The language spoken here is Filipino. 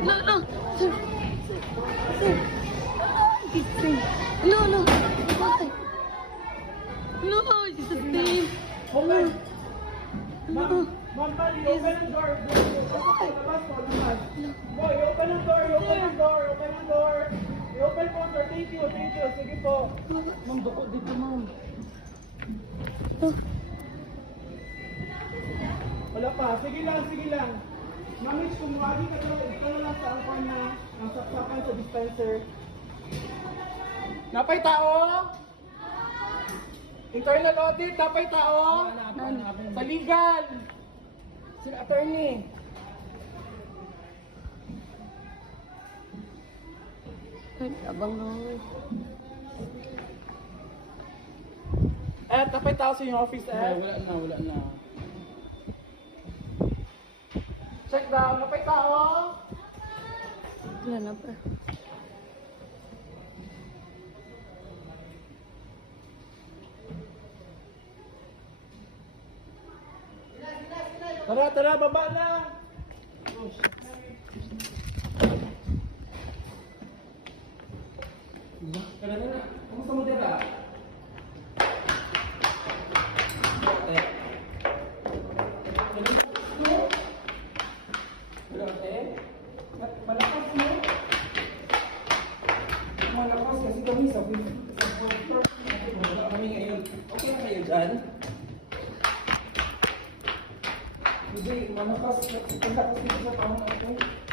No, no. Sir. Sir. Sir. No, no. Why? No, Jesus name. Okay. No. Ma'am, Pali, open ang door. Labas po, labas. Boy, open ang door, open ang door, open ang door. I-open po, sir. Thank you, thank you. Sige po. Ma'am, duko dito, ma'am. Wala pa. Sige lang, sige lang. Mamish, kung wagi ka na lang sa angkon na ang saksakan sa dispenser. Napay tao? Internal audit, napay tao? Sa legal. Sir attorney. Abang no. Napay tao sa inyong office, Wala na. Check down, napay tao? Wala na pa. Tara, baba na! Kadang-kadang, kamusta mo dira? Malakas mo? Malakas kasi kami sa floor. Wala kami ngayon. Okay na kayo dyan? Hindi, malakas. Malakas dito sa pangalan ko.